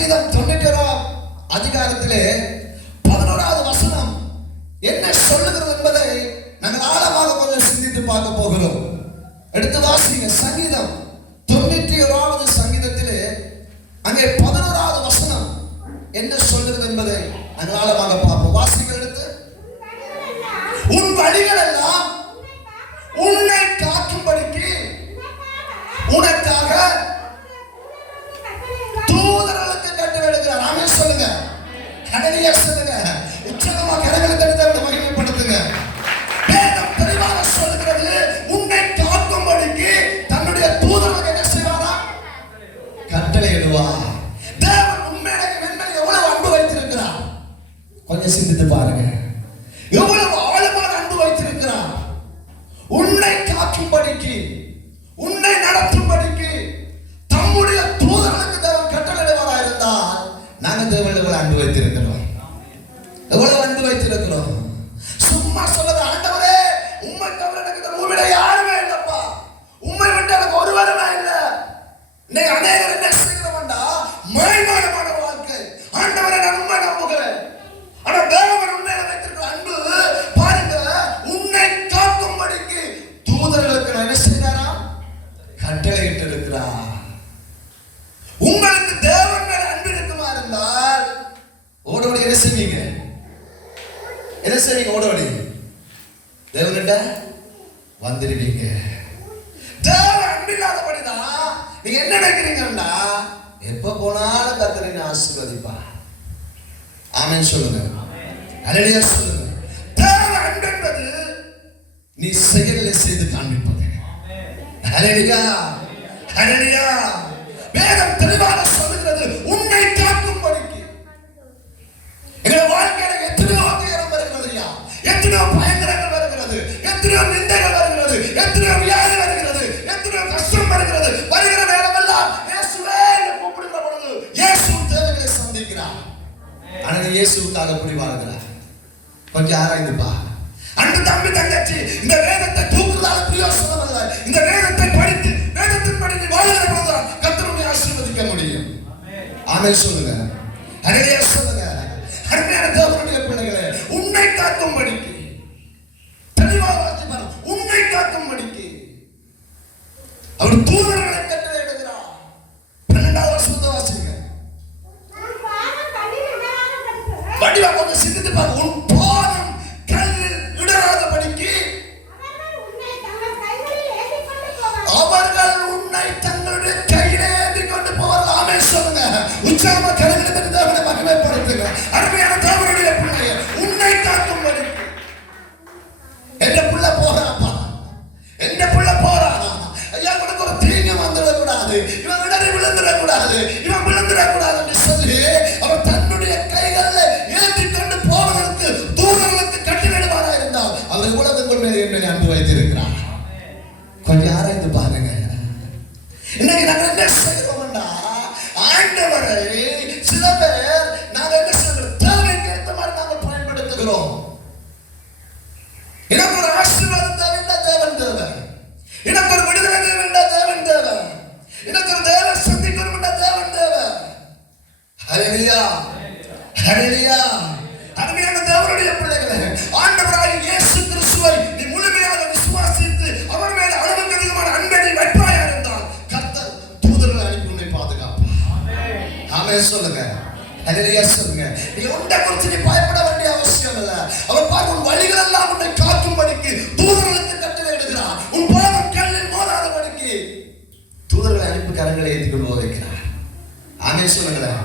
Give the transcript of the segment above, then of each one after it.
சங்கீதம் 91 அதிகாரத்திலே 11வது வசனம் என்ன சொல்லுகிறது என்பதை நாங்கள் ஆழமாக கொஞ்சம் சிந்தித்து பார்க்க போகிறோம். எடுத்து வாசிங்க. சங்கீதம் 91வது சங்கீதத்திலே அங்கே 11வது வசனம் என்ன சொல்லுகிறது என்பதை நாங்கள் ஆழமாக பார்ப்போம். வாசிங்க. எடுத்து, உன் வழிகள் எல்லாம் உன்னை காக்கும்படிக்கு உனக்காக தூதர்களுக்கு கட்டளையிடுகிறார். ஆமென் சொல்லுங்க. ஹல்லேலூயா சொல்லுங்க. உச்சமா கரங்களை தட்டி அவரை மகிமைப்படுத்துங்க. வேதம் தெளிவாக சொல்லுகிறது, உன்னை காக்கும்படிக்கு தன்னுடைய தூதர்களுக்கு என்ன செய்வாரா? கட்டளையிடுவார். தேவன் உண்மையிலே நம்மை எவ்வளவு அன்பு வைத்திருக்கிறார் கொஞ்சம் சிந்தித்து பாருங்க. எவ்வளவு ஆழமான அன்பு வைத்திருக்கிறார். உன்னை காக்கும்படிக்கு, உன்னை நடத்தும்படிக்கு தம்முடைய தூதர்களுக்கு தேவன் கட்டளையிடுவாராக இருந்தால் நாங்கள் தேவனிடம் அன்பு வைத்திருக்கிறோம். எவ்வளவு அன்பு வைத்திருக்கிறோம். சும்மா சொல்லுங்க, ஆண்டவரே உம்மை தவிர எனக்கு இந்த பூமியில யாருமே இல்லப்பா, உம்மை விட்டு எனக்கு ஒருவருமே இல்லை. இன்னைக்கு அநேகர் என்ன செய்கிறோம்டா, மயமான வாழ்க்கை. ஆண்டவரே நான் உண்மை நம்புகிறேன். ஆனா தேவன் உண்மையில வைத்திருக்கிற அன்பு பாருங்க, உன்னை காக்கும்படிக்கு தூதர்களுக்கு என்ன செய்கிறாரா? கட்டளையிட்டு இருக்கிறார். உங்களுக்கு தேவன் மேல அன்பு இருக்குமா இருந்தால் ஓடோடி என்ன செய்வீங்க? என்ன செய்வீங்க? ஓடோடி தேவன்கிட்ட வந்துடுவீங்க. தேவன் அன்பு இல்லாதபடிதான் நீங்க என்ன நினைக்கிறீங்கன்னா, எப்ப போனாலும் கர்த்தர் ஆசீர்வதிப்பா. ஆமென் சொல்லுங்க. ஹல்லேலூயா சொல்லுங்க. தேவன் அன்பு என்பது நீ செயலில் செய்து காண்பிப்பது. ஹல்லேலூயா, ஹல்லேலூயா. வேதம் தெளிவாக சொல்லுகிறது, உன்னை காக்கும்படிக்கு. எங்கள் வாழ்க்கையில எத்தனையோ துயரம் வருகிறது, எத்தனையோ பயங்கரங்கள் வருகிறது, எத்தனையோ நிந்தைகள் வருகிறது, எத்தனையோ வியாதி வருகிறது, எத்தனையோ கஷ்டம் வருகிறது. வருகிற நேரமெல்லாம் இயேசுவே என்று கூப்பிடுகிற பொழுது இயேசு தேவைகளை சந்திக்கிறார். ஆனால் இயேசுவுக்காக எப்படி வாழ்கிறார் கொஞ்சம் ஆராய்ந்துப்பா. அன்பு தம்பி தங்கச்சி, இந்த வேதத்தை தூக்குறதால பிரயோசனம் இல்லை. இந்த வேதத்தை படித்து வேதத்தின் படி வாழ்கிற பொழுதுதான் கர்த்தரை ஆசீர்வதிக்க முடியும். ஆமென் சொல்லுங்க. ஹல்லேலூயா சொல்லுங்க. அருமையான தேவனுடைய பிள்ளைகளே, உன்னை காக்கும்படிக்கு தெளிவாக வாசிப்பார். உன்னை காக்கும்படிக்கு அவர் தூதர்களை கட்டளையிடுகிறார். 12வது வசனத்தை வாசிங்க. வடிவா கொஞ்சம் சிந்தித்து பாருங்க. உன் பாதம் கல்லில் இடராதபடிக்கு அவர்கள் உன்னை தங்களுடைய கையிலே ஏந்தி கொண்டு போவார்கள். ஆமென் சொல்லுங்க. உற்சாகமா கரங்களை தட்டி தேவனை மகிமைப்படுத்துங்க. அருமையான தேவனுடைய பிள்ளையே, உன்னை காக்கும்படிக்கு. எந்த புள்ள போறாப்பா, எந்த புள்ள போறானா, ஐயா உனக்கு ஒரு தீங்கு வந்துடக்கூடாது, இவன் இடறி விழுந்துடக்கூடாது, இவன் விழுந்துடக்கூடாது என்று சொல்லி அவர் தன்னுடைய கைகளில் ஏந்தி கொண்டு போவதற்கு தூதர்களுக்கு கட்டளையிடுவாரா இருந்தால் அவர் உலகம் கொண்டு என்னை அன்பு வைத்திருக்கிறார். கொஞ்சம் ஆராய்ந்து பாருங்க. இன்னைக்கு நாங்க என்ன செய்கிறோம்னா, ஆண்டவரை சில பேர் நாங்க என்ன செய்கிறோம், தேவைக்கு ஏற்ற மாதிரி நாங்கள் பயன்படுத்துகிறோம். எனக்கு ஒரு ஆசீர்வாதம் தேவைன்னா தேவன் தேவை, எனக்கு ஒரு விடுதலை தேவைன்னா தேவன் தேவை, எனக்கு ஒரு தேவ சந்திக்கணும்னா தேவன் தேவை. ஹல்லேலூயா, ஹல்லேலூயா. அருமையான தேவனுடைய பிள்ளைகளே, ஆண்டவராகிய இயேசு கிறிஸ்துவை நீ முழுமையாக விசுவாசித்து அவர் மேல் அளவுக்கு அதிகமான அன்பை வைப்பாயா இருந்தால் கர்த்தர் தூதர்களை அனுப்பி உன்னை பாதுகாப்பார். ஆமென் சொல்லுங்க. ஹல்லேலூயா சொல்லுங்க. நீ ஒன்றை குறித்து நீ பயப்பட வேண்டிய அவசியம் இல்லை. அவர் பார்த்து உன் வழிகள் எல்லாம் உன்னை காக்கும்படிக்கு தூதர்களுக்கு கட்டளையிடுகிறார். உன் பாதம் கல்லில் மோதாதபடிக்கு தூதர்களை அனுப்பி கரங்களை ஏற்றி கொண்டு வைக்கிறார். ஆமென் சொல்லுங்களேன்.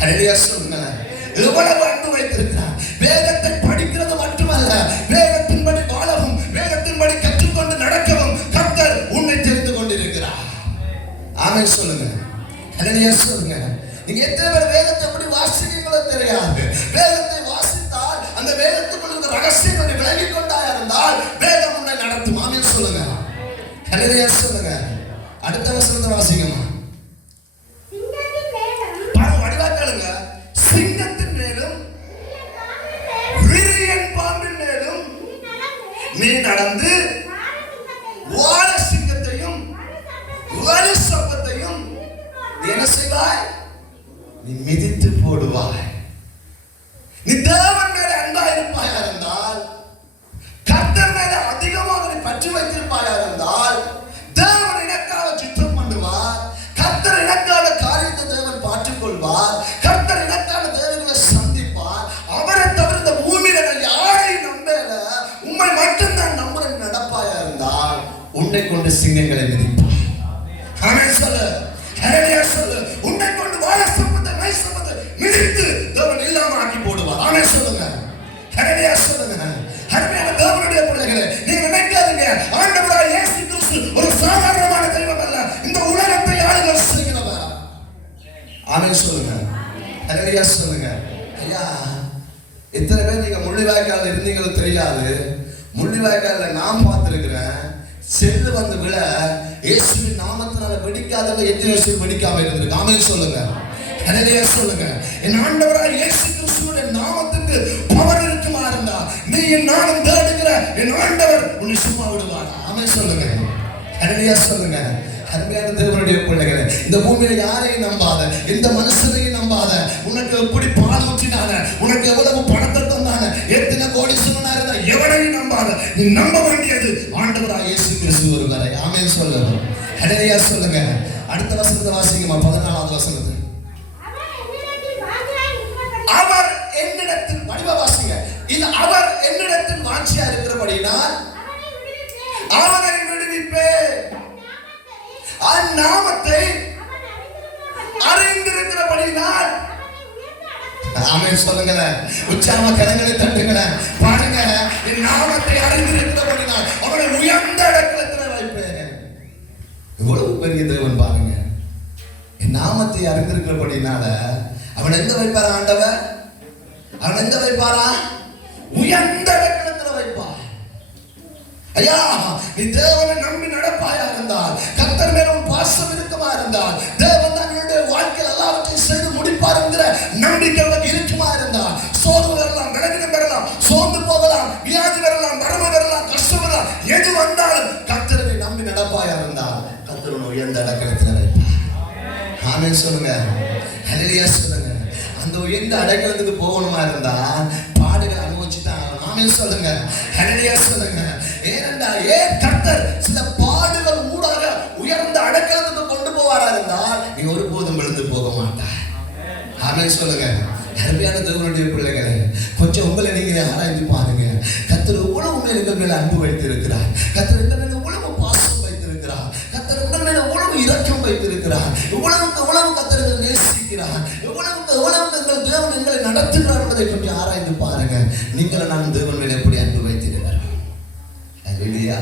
ஹல்லேலூயா சொல்லுங்க. எவ்வளவு அன்பு வைத்திருக்கிறார். வேதத்தை படிக்கிறது மட்டுமல்ல, வேதத்தின்படி வாழவும் வேதத்தின்படி கற்றுக்கொண்டு நடக்கவும் கர்த்தர் உன்னை தெரிந்து கொண்டிருக்கிறார். ஆமென் சொல்லுங்க. ஹல்லேலூயா சொல்லுங்க. நீங்க எத்தனை பேர் வேதத்தை எப்படி வாசிக்கிறீங்களோ தெரியாது. வேதத்தை வாசித்தால் அந்த வேதத்துக்குள்ள இருந்த ரகசியங்களை விளங்கிக் கொண்டாயா இருந்தால் வேதம் உன்னை நடத்தும். ஆமென் சொல்லுங்க. ஹல்லேலூயா சொல்லுங்க. அடுத்த வசனத்தை வாசிக்கமா. வடிவாக்களுங்க. சிங்கத்தின் மேலும் விரியன் பாம்பின் மேலும் நீ நடந்து வாழ சிங்கத்தையும் வலு சர்ப்பத்தையும் என்ன செய்வாய்? நீ மிதித்து போடுவாய். நீ தேவன் மேல அன்பா இருப்பாயா இருந்தால், கர்த்தர் மேல அதிகமாக நீ பற்றி வைத்திருப்பாயா இருந்தால், தேவன் எனக்காக சித்தம் பண்ணுவார். கர்த்தர் எனக்கான காரியத்தை தேவன் பார்த்துக் கொள்வார். கர்த்தர் எனக்கான தேவனை சந்திப்பார். அவரை தவிர இந்த பூமியில யாரையும் நம்பல, உண்மை மட்டும்தான் நம்புறேன் நடப்பாயா இருந்தால், உன்னை கொண்டு சிங்கங்களை மிதிப்பார். ஆமென் சொல்லு, ஹல்லேலூயா சொல்லு. உன்னை கொண்டு வாழ சம்பந்த மை சம்பந்த மிதித்து தேவன் இல்லாம ஆக்கி போடுவார். ஆமென் சொல்லுங்க, ஹல்லேலூயா சொல்லுங்க. அருமையான தேவனுடைய பிள்ளைகளே, நீங்க நினைக்காதீங்க ஆண்டவராகிய இயேசு கிறிஸ்து ஒரு சாதாரணமான தெய்வம் அல்ல, இந்த உலகத்தை ஆளுகை செய்கிறவர். ஆமென் சொல்லுங்க, ஹல்லேலூயா சொல்லுங்க. ஐயா, எத்தனை பேர் நீங்க முள்ளிவாய்க்கால இருந்தீங்களோ தெரியாது. முள்ளிவாய்க்கால நான் பார்த்திருக்கிறேன். செல்லு வந்து விழ இயேசுவின் நாமத்தினால வெடிக்காதவங்க எத்தனை வருஷம் வெடிக்காம இருந்திருக்கு. ஆமென் சொல்லுங்க, ஹல்லேலூயா சொல்லுங்க. என் ஆண்டவராகிய இயேசு கிறிஸ்துவின் நாமத்துக்கு பவர் இருக்குமா இருந்தா, நீ என் நாமம் தேடுகிற என் ஆண்டவர் உன்னை சும்மா விடுவார். ஆமென் சொல்லுங்க, ஹல்லேலூயா சொல்லுங்க. அருமையான தேவனுடைய பிள்ளைகளே, இந்த பூமியில யாரையும் நம்பாத, எந்த மனுஷனையும் நம்பாத. உனக்கு எப்படி பால் ஊற்றினாங்க, உனக்கு எவ்வளவு பணத்தை தந்தாங்க, எத்தனை கோடி சொன்னா இருந்தா எவனையும் நம்பாத. நீ நம்ப வேண்டியது ஆண்டவராகிய இயேசு கிறிஸ்து ஒருவரை. ஆமென் சொல்லுங்க, ஹல்லேலூயா சொல்லுங்க. அடுத்த வசனத்தை வாசிங்கம்மா, 14வது வசனத்தை. அவர் என்னிடத்தில் வடிவ வாசிங்க. இது அவர் என்னிடத்தில் வாஞ்சியா இருக்கிறபடினால் அவனை விடுவிப்பேன். அந்நாமத்தை அறிந்திருக்கிறபடினால். ஆமென் சொல்லுங்க, உற்சாகமா கரங்களை தட்டுங்க, பாருங்க. என் நாமத்தை அறிந்திருக்கிறபடினால் அவனை உயர்ந்த இடத்துல வைப்பேன். இவ்வளவு பெரிய தேவன் பாருங்க. என் நாமத்தை அறிந்திருக்கிறபடினால அவன் எங்க வைப்பாரா ஆண்டவர்? அவன் எங்க வைப்பாரா? உயர்ந்த இடத்துல வைப்பார். ஐயா, நீ தேவனை நம்பி நடப்பாயா இருந்தால், கர்த்தர் மேல உன் பாசம் இருக்குமா இருந்தால், தேவன் தான் என்னுடைய வாழ்க்கையில் எல்லாவற்றையும் செய்து முடிப்பார் என்கிற நம்பிக்கை உனக்கு இருக்குமா இருந்தால், சோர்வு வரலாம், விலகினம் வரலாம், சோர்ந்து போகலாம், வியாதி வரலாம், வறுமை வரலாம், கஷ்டம் வரலாம், எது வந்தாலும் கர்த்தரை நம்பி நடப்பாயா இருந்தால் கர்த்தர் உன்னை உயர்ந்த இடத்துல வைப்பார். ஆமென் சொல்லுங்க, ஹல்லேலூயா சொல்லுங்க. அந்த உயர்ந்த அடைக்கலத்துக்கு போகணுமா இருந்தா பாடுகளை அனுபவிச்சுதான். ஆமென் சொல்லுங்க, ஹல்லேலூயா சொல்லுங்க. ஏனென்றா கர்த்தர் சில பாடுகள் ஊடாக உயர்ந்த அடைக்கலத்துக்கு கொண்டு போவாரா இருந்தால் நீ ஒருபோதும் விழுந்து போக மாட்டாய். ஆமென் சொல்லுங்க. அருமையான தேவனுடைய பிள்ளைகளே, கொஞ்சம் உங்களை நீங்க ஆராய்ந்து பாருங்க. கர்த்தர் எவ்வளவு உங்கள் மேல அன்பு வைத்திருக்கிறார். கர்த்தர் உங்கள் மேல எவ்வளவு பாசம் வைத்திருக்கிறார். கர்த்தர் உங்கள் மேல எவ்வளவு இரக்கம் வைத்திருக்கிறார். எவ்வளவுக்கு எவ்வளவு கர்த்தர் நேசிக்கிறார். எவ்வளவுக்கு எவ்வளவு எங்கள் தேவன் எங்களை நடத்துகிறார் என்பதை கொஞ்சம் ஆராய்ந்து பாருங்க. நீங்கள் நான் தேவன் மேல எப்படி அன்பு வைத்திருக்கிறோம். இல்லையா?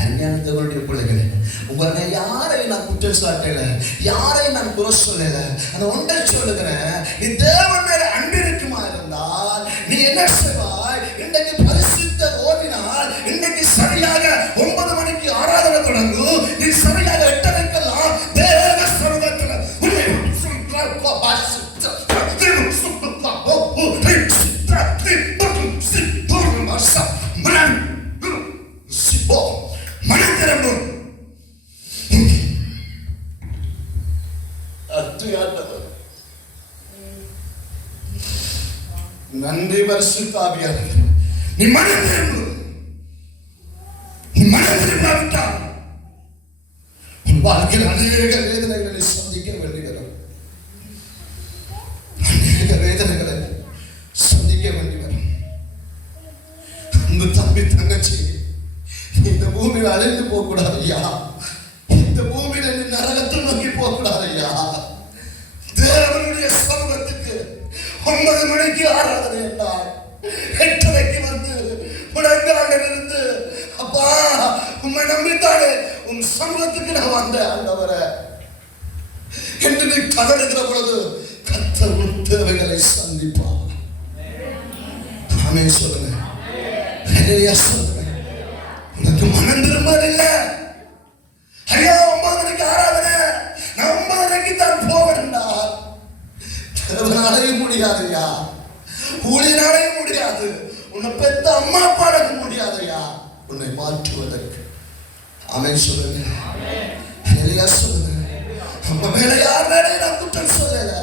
அருமையான தேவனுடைய பிள்ளைகளே, உங்களை யாரையும் நான் குற்றம் சாட்டல, யாரையும் நான் குறை சொல்லல. அந்த ஒன்றை சொல்லுகிறேன், நீ தேவன் மேல அன்பு இருக்குமா இருந்தால் நீ என்ன செய்வாய்? இன்றைக்கு பரிசுத்த ஓதினால் இன்றைக்கு சரியாக 9 மணிக்கு ஆராதனை தொடங்கும். நீ சரியாக 8:30க்கெல்லாம் தேவ சமூகத்தில் நன்றி பரிசுத்த ஆவியானவரே, நீ மனம் திரும்பு. நீ மனம் திரும்பாவிட்டால் உன் வாழ்க்கையில் அநேக வேதனைகளை சந்திக்க வேண்டி வரும். அநேக வேதனைகளை சந்திக்க வேண்டி வரும். அன்பு தம்பி தங்கச்சி, இந்த பூமியில் அழிந்து போக கூடாது ஐயா. இந்த பூமியில நீ நரகத்தை நோக்கி போக கூடாது ஐயா. தேவனுடைய சமூகத்துக்கு 9 மணிக்கு ஆராதனை என்றால் 8:30க்கு வந்து முடங்காக இருந்து, அப்பா உம்மை நம்பித்தானே உன் சமூகத்துக்கு நான் வந்தேன் ஆண்டவரே என்று நீ கதறுகிற பொழுது கர்த்தர் உன் தேவைகளை சந்திப்பார். ஆமென் சொல்லுங்க, ஹல்லேலூயா சொல்லுங்க. உனக்கு மனம் திரும்பவில்லை ஐயா, 9 மணிக்கு ஆராதனை, நான் 9:30க்கு தான் போவேன்டா. தேவனாலே முடியாதையா, ஊழியனாலே முடியாது, உன்னை பெத்த அம்மா அப்பாவுக்கு முடியாதையா உன்னை மாற்றுவதற்கு. ஆமென் சொல்லுங்க, ஹல்லேலூயா சொல்லுங்க. நம்ம மேல யார் மேலே நான் குற்றம் சொல்லல.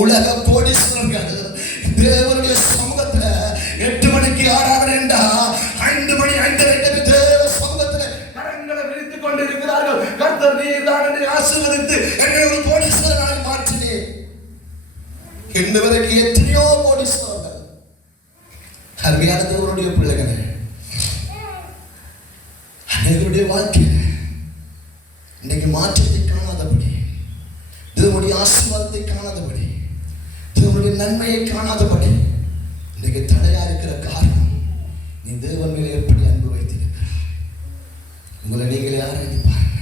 உலக கோடீஸ்வரர்கள் தேவனுடைய சமூகத்துல 8 மணிக்கு ஆராதனை என்றா 5 மணி 5:30 தேவ சமூகத்துல கரங்களை விரித்துக் கொண்டிருக்கிறார்கள். கர்த்தர் நீர்தான் என்னை ஆசீர்வதித்து என்னை ஒரு கோடீஸ்வரனாக மாற்றினீர். இன்று வரைக்கும் எத்தனையோ கோடீஸ்வரர்கள். அருமையான தேவனுடைய பிள்ளைகளே, அனைவருடைய வாழ்க்கையில இன்னைக்கு மாற்றத்தை காணாதபடி, தேவனுடைய ஆசீர்வாதத்தை காணாதபடி, தேவனுடைய நன்மையை காணாதபடி இன்னைக்கு தடையா இருக்கிற காரணம், நீ தேவன் மேலே எப்படி அன்பு வைத்திருக்கிறாய்? உங்களை நீங்களே ஆராய்ந்து பாருங்க.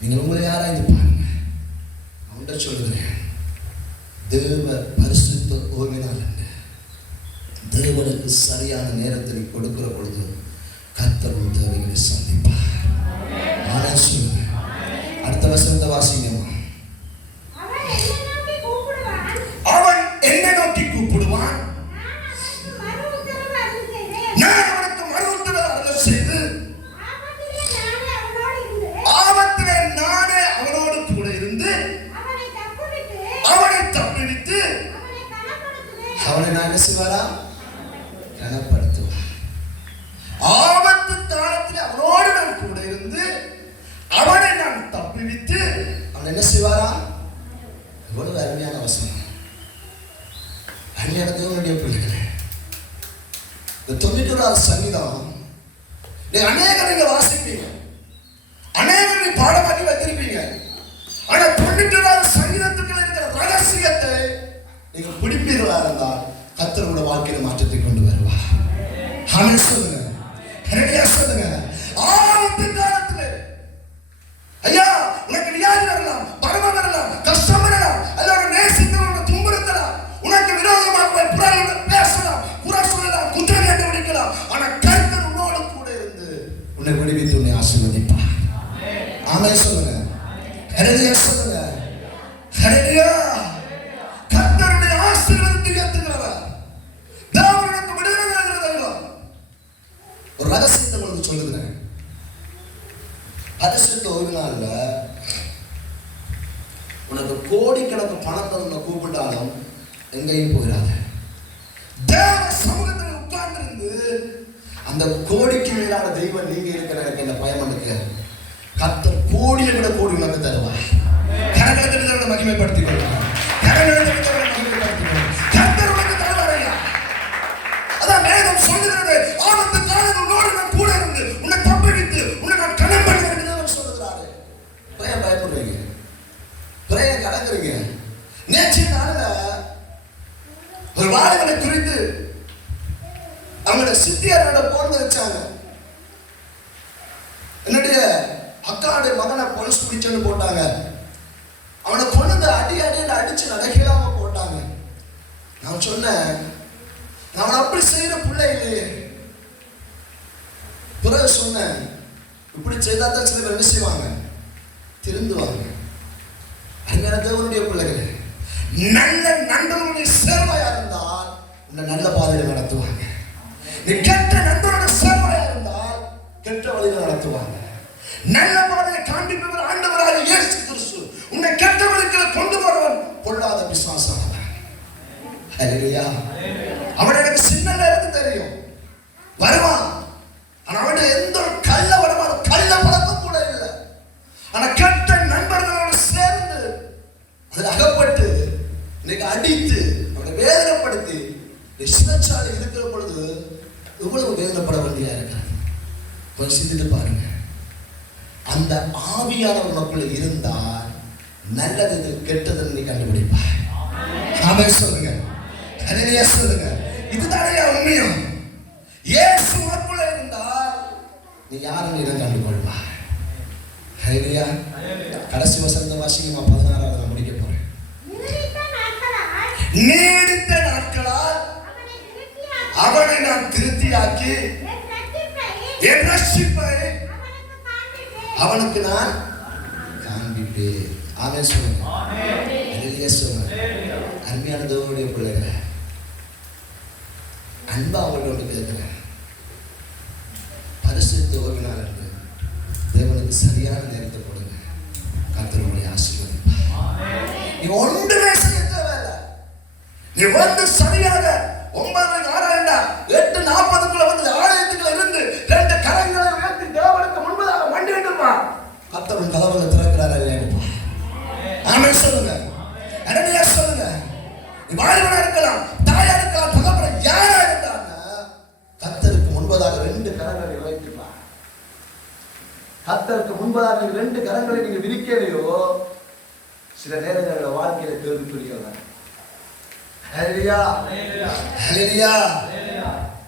நீங்கள் உங்களை ஆராய்ந்து பாருங்க. அவன்கிட்ட சொல்லுகிறேன், தேவ பரிசுத்த ஓய்வினால் தேவனுக்கு சரியான நேரத்தில் கொடுக்கிற பொழுது கர்த்தர் தேவைகளை சந்திப்பார். ஆமென் சொல்லுங்க. அடுத்த வசனத்தை வாசிங்கம்மா. அவன் என்னை நோக்கி கூப்பிடுவான், நான் அவனுக்கு மறு உத்தரவு அருள செய்து ஆபத்திலே நானே அவனோடு கூட இருந்து அவனை தப்புவித்து அவனை நான் என்ன செய்வாரா? கனப்படுத்துவார். ஆபத்து காலத்தில் அவனோடு நான் கூட இருந்து அவனை நான் தப்புவித்து அவன் என்ன செய்வாரா? எவ்வளவு அருமையான வசனம். அருமையான தேவனுடைய பிள்ளைகளே, இந்த 91வது சங்கீதம் அநேகர் வாசிப்பீங்க, அநேகர் பாடமாக்கி வைத்திருப்பீங்க. ஆனா 91வது சங்கீதத்துக்குள்ள இருக்கிற ரகசியத்தை நீங்க பிடிப்பீர்களா இருந்தால் கர்த்தர் உங்களுடைய வாழ்க்கையில மாற்றத்தை கொண்டு வருவார். ஆமென் சொல்லுங்க. ஹல்லேலூயா சொல்லுங்க. ஆபத்து காலத்திலே ஐயா உனக்கு வியாதி வரலாம், மரணம் வரலாம், கஷ்டம் வரலாம், அல்லது நேசித்தவனை துன்புறுத்தலாம், உனக்கு விரோதமாக புறாவுடன் பேசலாம், புறா சொல்லலாம், குற்றம் கண்டுபிடிக்கலாம். ஆனா கர்த்தர் உன்னோடு கூட இருந்து உன்னை விடுவித்து உன்னை ஆசீர்வதிப்பார். ஆமென் சொல்லுங்க. ஹல்லேலூயா சொல்லுங்க. ஹல்லேலூயா. கர்த்தருடைய ஆசீர்வாதத்தை ஏற்றுகிறவர் தேவனுக்கு விடுதலை தருகிறவர். ஒரு ரகசியத்தை உங்களுக்கு சொல்லுகிறேன். பரிசுத்த ஓய்வினால உனக்கு கோடிக்கணக்கு பணத்தை உன்னை கூப்பிட்டாலும் எங்கேயும் போயிடாத. தேவ சமூகத்தில் உட்கார்ந்து இருந்து அந்த கோடிக்கு மேலான தெய்வம் நீங்க இருக்கிற எனக்கு என்ன பயம் இருக்கு. கர்த்தர் கோடியை விட கோடி உனக்கு தருவார். கரங்களை மகிமைப்படுத்திக் கொள்ளுங்க. கர்த்தர் உனக்கு தருவாரையா? அதான் வேதம் சொல்லுகிறது, ஆபத்து காலத்தில் உன்னோடு நான் கூட இருந்து உன்னை தப்புவித்து உன்னை நான் கனம் பண்ணுகிறேன் என்று சொல்லுகிறாரு. பயப்படுறீங்க, கலங்குறீங்க. நேற்று நாளில் ஒரு வாலிபனை குறித்து அவங்களோட சித்தியாரோட போன் வச்சாங்க. என்னுடைய அக்காவுடைய மகனை போலீஸ் பிடிச்சன்னு போட்டாங்க. அவனை கொண்டு அடின்னு அடிச்சு நடக்கலாம போட்டாங்க. நான் சொன்னேன், அவன் அப்படி செய்யற பிள்ளை இல்லையே. பிறகு சொன்னேன், இப்படி செய்தாதான் சில பேர் என்ன செய்வாங்க? திருந்துவாங்க. அருமையான தேவனுடைய பிள்ளைகளே, நல்ல நண்பர்களுடைய சேர்வையா இருந்தால் உன்னை நல்ல பாதையில் நடத்துவாங்க. நீ கெட்ட நண்பரோட சேர்வையா இருந்தால் கெட்ட வழியில் நடத்துவாங்க. நல்ல பாதையை காண்பிப்பவர் ஆண்டவராக இயேசு கிறிஸ்து. உன்னை கெட்ட வழியில் கொண்டு போறவன் பொல்லாத பிசாசானவன். ஹல்லேலூயா. அவன் எனக்கு சின்ன நேரத்துக்கு தெரியும் வருவான். ஆனா அவன் எந்த ஒரு கள்ள வருவான், கள்ள பழக்கம் கூட இல்லை. ஆனா கெட்ட நண்பர்களோடு சேர்ந்து அதில் அகப்பட்டு இன்னைக்கு அடித்து அவனை வேதனைப்படுத்தி சிறைச்சாலை இருக்கிற பொழுது எவ்வளவு வேதனைப்பட வேண்டியா இருக்கிறார். கொஞ்சம் சிந்தித்து பாருங்க. அந்த ஆவியானவர் நமக்குள்ள இருந்தால் நல்லது கெட்டது நீ கண்டுபிடிப்பார். ஆமென் சொல்லுங்க. ஹல்லேலூயா சொல்லுங்க. இதுதானே உண்மையும். இயேசு உனக்குள்ள இருந்தால் நீ யாரும் இடம் கண்டுகொள்வார். ஹல்லேலூயா. கடைசி வசனத்தை வாசிங்க. 16வது நான் முடிக்க போறேன். நீடித்த நாட்களால் அவனை நான் திருப்தியாக்கி என் ரட்சிப்பை அவனுக்கு நான் காண்பிப்பேன். ஆமென் சொல்லுங்க. ஹல்லேலூயா சொல்லுங்க. அருமையான தேவனுடைய பிள்ளைகளை, அன்பா அவங்களோட கேட்கிறேன். பரிசுத்த ஓய்வினால் இருந்து தேவனுக்கு சரியான நேரத்தை கொடுங்க. கர்த்தர் உங்களை ஆசீர்வதிப்பார். நீ ஒன்றுமே செய்ய நீ வந்து சரியாக 9 ஆறாண்டா 8:40 வந்து ஆலயத்துக்குள்ள இருந்து 2 கரங்களை உயர்த்தி தேவனுக்கு முன்பதாக மண்டிடுமா கர்த்தர் கதவுகளை திறக்கிறாரா இல்லையா? ஆமென் சொல்லுங்க. அடனியா சொல்லுங்க. நீ வாலிபனா இருக்கலாம், தாயா இருக்கலாம், தகப்பனா யாரா இருந்தான்னா கர்த்தருக்கு முன்பதாக 2 கரங்களை உயர்த்திப்பா. கர்த்தருக்கு முன்பதாக 2 கரங்களை நீங்க விரிக்கலையோ சில நேரங்களில் வாழ்க்கையில கேள்விக்குரியவங்க. ஹல்லேலூயா, ஹல்லேலூயா.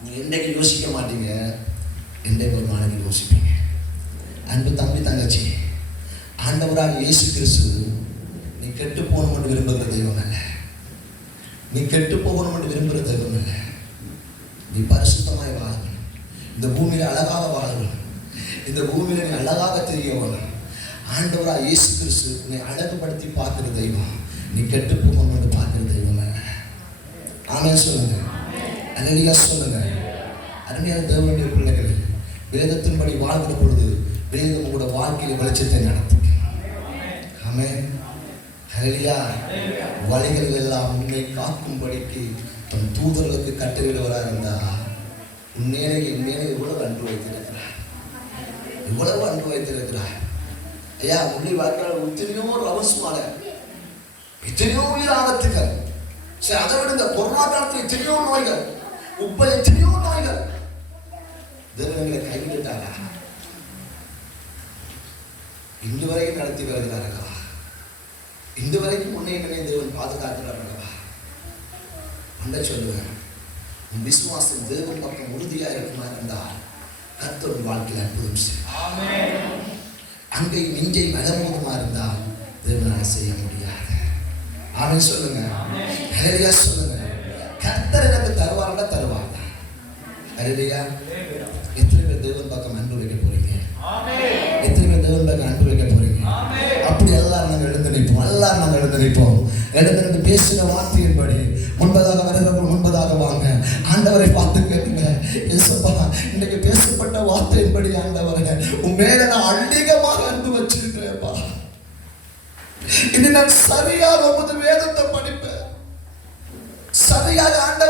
நீங்க இன்னைக்கு யோசிக்க மாட்டீங்க, இன்றைக்கு ஒரு நாளைக்கு யோசிப்பீங்க. அன்பு தம்பி தங்கச்சி, ஆண்டவராக இயேசு கிறிஸ்து நீ கெட்டு போகணும் விரும்புகிற தெய்வம் அல்ல. நீ கெட்டு போகணும் விரும்புகிற தெய்வம் அல்ல. நீ பரிசுத்தமாய் வாழணும். இந்த பூமியில அழகாக வாழணும். இந்த பூமியில நீ அழகாக தெரியவன். ஆண்டவராக இயேசு கிறிஸ்து நீ அழகுபடுத்தி பார்க்கிற தெய்வம். நீ கெட்டு போகணும் பார்க்கிற தெய்வம் அல்ல. ஆமென் சொல்லுங்க. அல்லேலூயா சொல்லுங்க. அருமையான தேவனுடைய பிள்ளைகள், வேதத்தின்படி வாழ்கிற பொழுது வேதம் உங்களோட வாழ்க்கையில வெளிச்சத்தை நடத்தும். ஆமென். ஹல்லேலூயா. வழிகள் எல்லாம் உன்னை காக்கும்படிக்கு தன் தூதர்களுக்கு கட்டளையிடுவராக இருந்தா உன்மேலே என் மேலே எவ்வளவு அன்பு வைத்திருக்கிறார், எவ்வளவு அன்பு வைத்திருக்கிறார். ஐயா, உன்னை வாழ்க்கையால் எத்தனையோ ரவஸ் மாலை, எத்தனையோ உயிர் ஆபத்துகள். சரி, அதை விடுங்க, பொருளாதாரத்தில் எத்தனையோ நோய்கள், உப்ப எத்தனையோ நோய்கள். தேவங்களை கைவிட்டுட்டாரா? இன்று வரைக்கும் நடத்தி வருகிறார்களா? இன்று வரைக்கும் உன்னை தேவன் பாதுகாக்கிறார்களா? அண்ட சொல்லுவேன், உன் விசுவாசம் தேவன் பக்கம் உறுதியா இருக்குமா இருந்தால் கர்த்தர் வாழ்க்கையில் அற்புதம் செய்வார். அங்கே நெஞ்சை மலமோதமா இருந்தால் தேவனால் செய்ய முடியாது. ஆமென் சொல்லுங்க. ஹல்லேலூயா சொல்லுங்க. கர்த்தர் எனக்கு தருவார்னா தருவார். ஹல்லேலூயா. எத்தனை பேர் தேவன் பக்கம் அன்பு வைக்க போறீங்க? எத்தனை பேர் தேவன் பக்கம் அன்பு வைக்க போறீங்க? அப்படி எல்லாரும் நாங்கள் எழுந்து நிற்போம். எல்லாரும் நாங்கள் எழுந்து நிற்போம். எழுந்து பேசுகிற வார்த்தையின்படி முன்பதாக வருகிறவர்கள் முன்பதாக வாங்க. ஆண்டவரை பார்த்து கேளுங்க. இயேசுப்பா, இன்னைக்கு பேசப்பட்ட வார்த்தையின்படி ஆண்டவரே உன் மேல நான் அதிகமாக அன்பு வச்சிருக்கிறேன்ப்பா. இனி நான் சரியாக உமது வேதத்தை படிப்பேன். சரியாக ஆண்டவர்